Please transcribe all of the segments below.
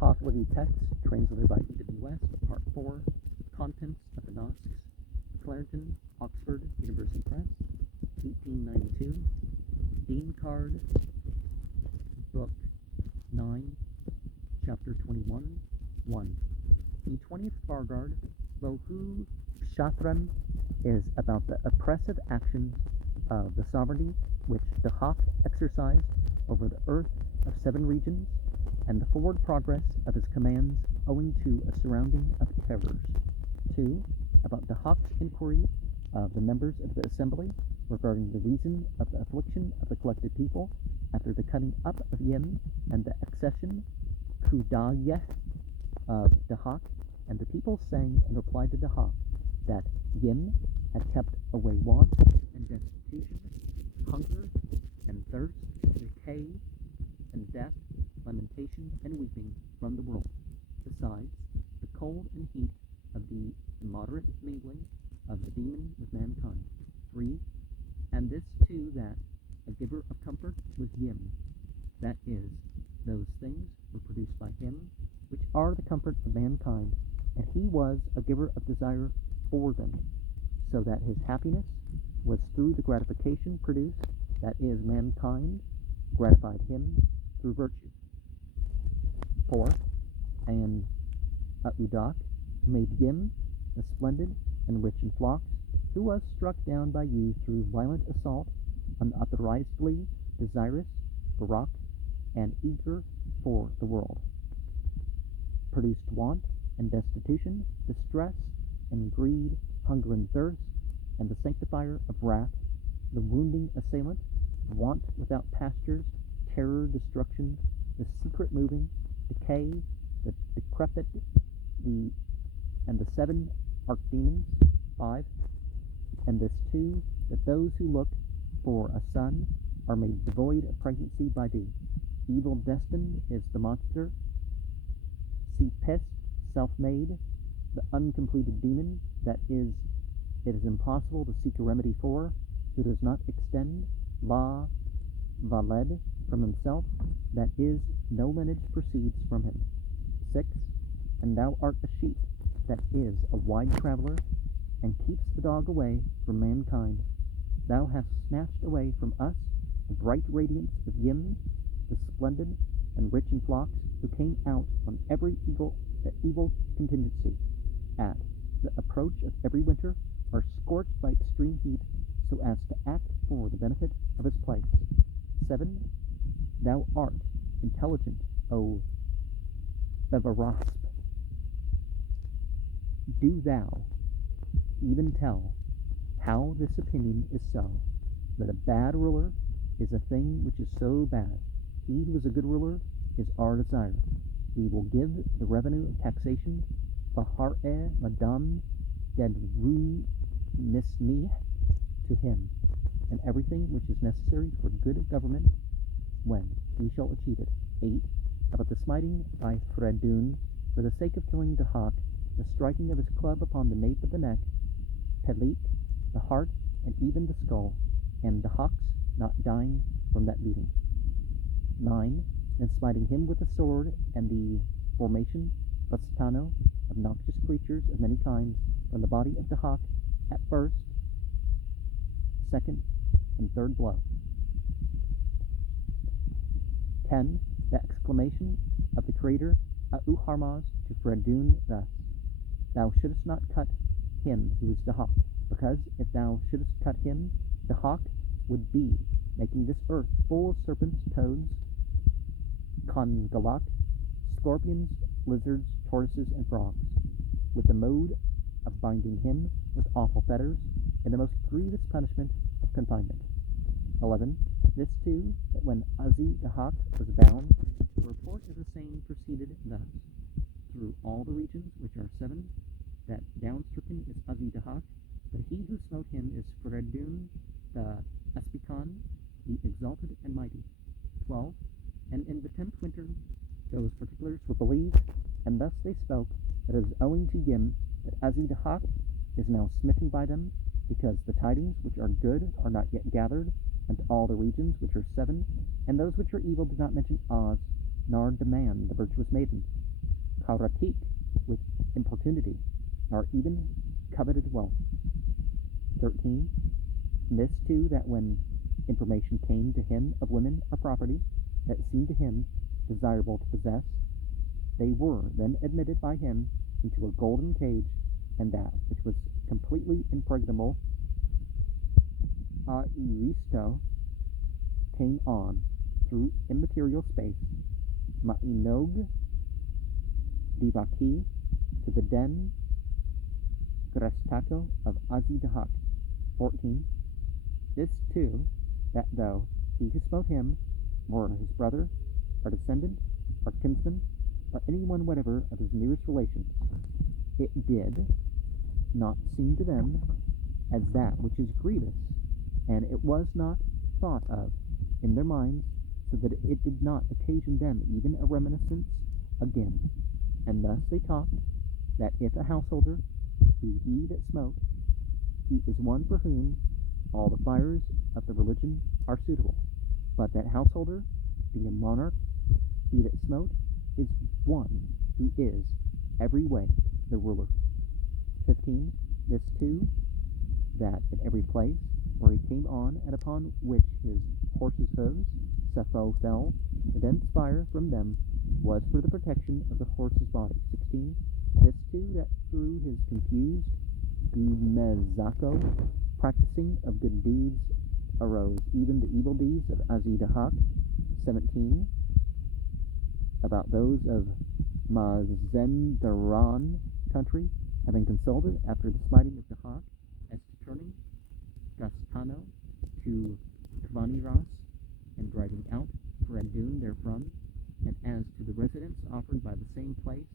Pahlavi text, translated by E.W.S., Part 4, Contents of the Nasks, Clarendon, Oxford University Press, 1892, Dinkard, Book 9, Chapter 21, 1. The 20th Fargard, Lohu Kshatrem, is about the oppressive actions of the sovereignty which the Hawk exercised over the earth of 7 regions, and the forward progress of his commands owing to a surrounding of terrors. 2. About the Hawk's inquiry of the members of the assembly regarding the reason of the affliction of the collected people after the cutting up of Yim and the accession Kudayeh of the Hawk, and the people sang and replied to the Hawk that Yim had kept away want and destitution, hunger and thirst, decay and death, lamentation and weeping from the world, besides the cold and heat of the immoderate mingling of the demon with mankind. 3. And this too, that a giver of comfort was Yim, that is, those things were produced by him which are the comfort of mankind, and he was a giver of desire for them, so that his happiness was through the gratification produced, that is, mankind gratified him through virtue. 4. And Udak made Yim the splendid and rich in flocks, who was struck down by you through violent assault, unauthorizedly desirous, barak, and eager for the world. Produced want and destitution, distress and greed, hunger and thirst, and the sanctifier of wrath, the wounding assailant, want without pastures, terror, destruction, the secret moving, decay, the decrepit, and the 7 archdemons. 5. And this too, that those who look for a son are made devoid of pregnancy by thee. Evil destined is the monster, see pest, self-made, the uncompleted demon, that is, it is impossible to seek a remedy for, who does not extend la valed from himself, that is, no lineage proceeds from him. 6. And thou art a sheep, that is, a wide traveler, and keeps the dog away from mankind. Thou hast snatched away from us the bright radiance of Yim, the splendid and rich in flocks, who came out on every evil contingency. At the approach of every winter, are scorched by extreme heat, so as to act for the benefit of his place. 7. Thou art intelligent, O Bevarasp. Do thou even tell how this opinion is so, that a bad ruler is a thing which is so bad. He who is a good ruler is our desire. We will give the revenue of taxation, Bahar-e Madam Dedru Nisnih, to him, and everything which is necessary for good government, when he shall achieve it. 8. About the smiting by Fredun, for the sake of killing the Hawk, the striking of his club upon the nape of the neck, Pelik, the heart, and even the skull, and the Hawks not dying from that beating. 9. And smiting him with the sword, and the formation, Bastano, of noxious creatures of many kinds, from the body of the Hawk, at first, second, and third blow. 10. The exclamation of the Creator, Auharmaz, to Fredun thus: Thou shouldst not cut him who is the Hawk, because if thou shouldst cut him, the Hawk would be making this earth full of serpents, toads, congalak, scorpions, lizards, tortoises, and frogs, with the mode of binding him with awful fetters, and the most grievous punishment of confinement. 11. This too, that when Uzi the Hawk was bound, the report of the same proceeded thus: through all the regions, which are 7, that downstricken is Uzi the Hawk, but he who smote him is Fredun the Espicon, the exalted and mighty. 12. And in the 10th winter, those particulars were believed, and thus they spoke, that it is owing to Yim that Uzi the Hawk is now smitten by them, because the tidings which are good are not yet gathered unto all the regions which are 7, and those which are evil do not mention Oz, nor demand the virtuous maiden, Karatik, with importunity, or even coveted wealth. 13. This too, that when information came to him of women or property that seemed to him desirable to possess, they were then admitted by him into a golden cage, and that which was completely impregnable, Airisto, came on through immaterial space, Ma'inog Divaki, to the den Grestato of Azidahak. 14. This too, that though he who smote him were his brother, or descendant, or kinsman, or anyone whatever of his nearest relations, it did not seem to them as that which is grievous, and it was not thought of in their minds, so that it did not occasion them even a reminiscence again. And thus they talked, that if a householder be he that smote, he is one for whom all the fires of the religion are suitable. But that householder, being a monarch, he that smote is one who is every way the ruler. 15. This too, that at every place where he came on, and upon which his horse's hooves, Sappho, fell, the dense fire from them was for the protection of the horse's body. 16. This too, that through his confused Gumezako practicing of good deeds arose even the evil deeds of Azidahak. 17. About those of Mazendaran country, having consulted after the smiting of Dahak, as to turning Gastano to Tvaniras, and driving out Fredun therefrom, and as to the residence offered by the same place,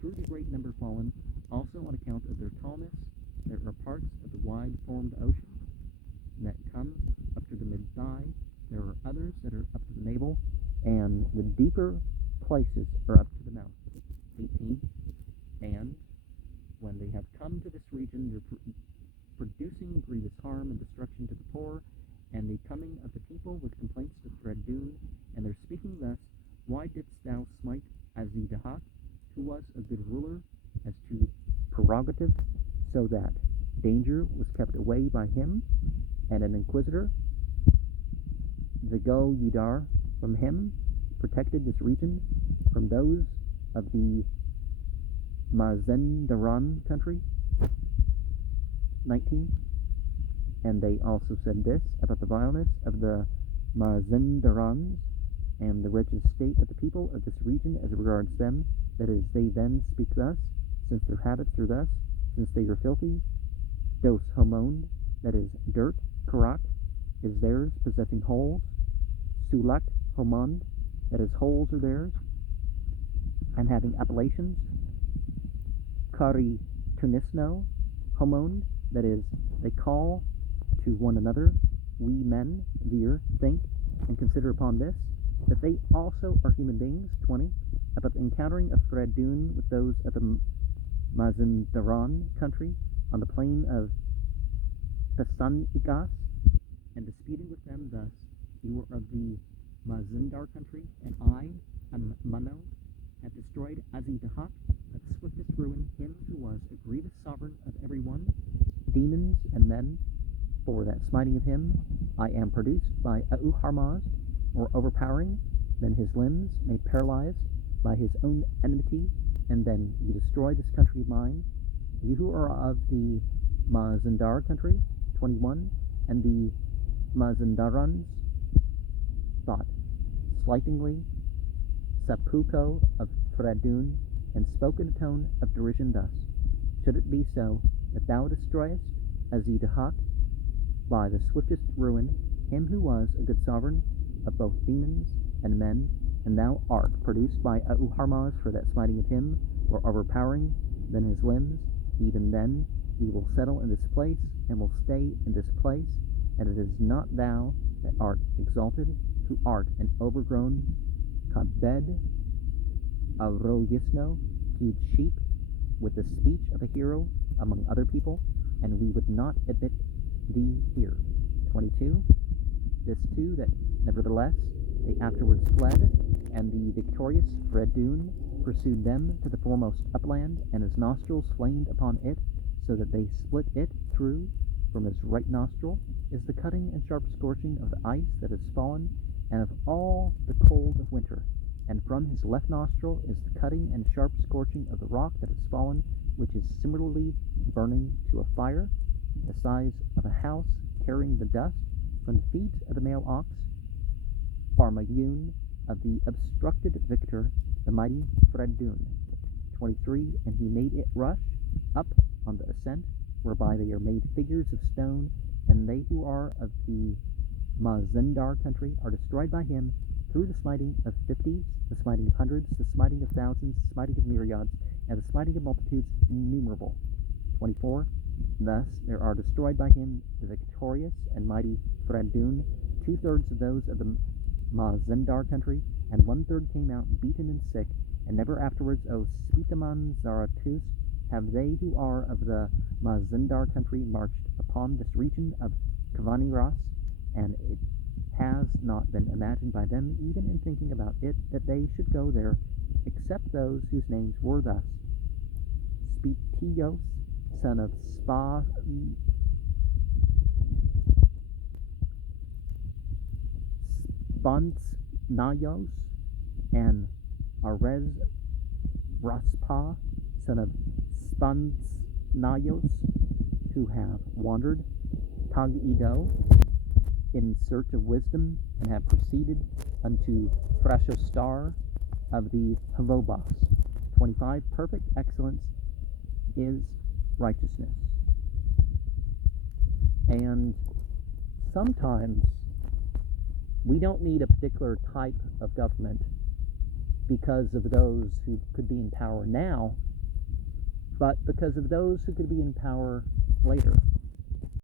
through the great number fallen, also on account of their tallness, there are parts of the wide-formed ocean that come up to the mid-thigh, there are others that are up to the navel, and the deeper places are up to the mouth. 18. And when they have come to this region, they're producing grievous harm and destruction to the poor, and the coming of the people with complaints to Thredoon, and they're speaking thus, why didst thou smite Azidahak, who was a good ruler, as to prerogative, so that danger was kept away by him, and an inquisitor, the Go Yidar, from him, protected this region from those of the Mazendaran country. 19. And they also said this about the vileness of the Mazendarans, and the wretched state of the people of this region as regards them, that is, they then speak thus, since their habits are thus, since they are filthy. Dos homond, that is, dirt, karak, is theirs, possessing holes. Sulak homond, that is, holes are theirs, and having appellations. Kari tunisno homond, that is, they call to one another, we men, veer, think, and consider upon this, that they also are human beings. 20. About the encountering of Fredun with those of the Mazendaran country on the plain of Tasanikas, and disputing with them thus, you are of the Mazindar country, and I, Mano, have destroyed Azidahak, at the swiftest ruin, him who was a grievous sovereign of every one, demons and men. For that smiting of him, I am produced by Auharmazd, or overpowering, then his limbs made paralyzed by his own enmity, and then you destroy this country of mine, you who are of the Mazindar country. 21. And the Mazindarans thought slightingly Sapuko of Thradun, and spoke in a tone of derision thus, should it be so, that thou destroyest Azidahak by the swiftest ruin, him who was a good sovereign of both demons and men, and thou art produced by Auharmaz for that smiting of him, or overpowering then his limbs, even then we will settle in this place, and will stay in this place, and it is not thou that art exalted, who art an overgrown kabed, Aroyisno, huge sheep, with the speech of a hero among other people, and we would not admit thee here. 22. This too, that nevertheless they afterwards fled, and the victorious Fredun pursued them to the foremost upland, and his nostrils flamed upon it, so that they split it through. From his right nostril is the cutting and sharp scorching of the ice that has fallen, and of all the cold of winter. And from his left nostril is the cutting and sharp scorching of the rock that has fallen, which is similarly burning to a fire, the size of a house, carrying the dust from the feet of the male ox, Barmayun, of the obstructed victor, the mighty Fredun. 23. And he made it rush up on the ascent, whereby they are made figures of stone, and they who are of the Mazindar country are destroyed by him through the smiting of 50s, the smiting of hundreds, the smiting of thousands, the smiting of myriads, and the smiting of multitudes innumerable. 24. Thus there are destroyed by him the victorious and mighty Fredun, 2/3 of those of the Mazindar country, and 1/3 came out beaten and sick, and never afterwards, O Spitaman Zarathustra, have they who are of the Mazindar country marched upon this region of Kavaniras, and it has not been imagined by them, even in thinking about it, that they should go there, except those whose names were thus: Spitios, son of Sponsnaios, and Arez Raspa, son of Sponsnaios, who have wandered Tag-Edo in search of wisdom, and have proceeded unto Frashostar of the Havobas. 25. Perfect excellence is righteousness. And sometimes we don't need a particular type of government because of those who could be in power now, but because of those who could be in power later.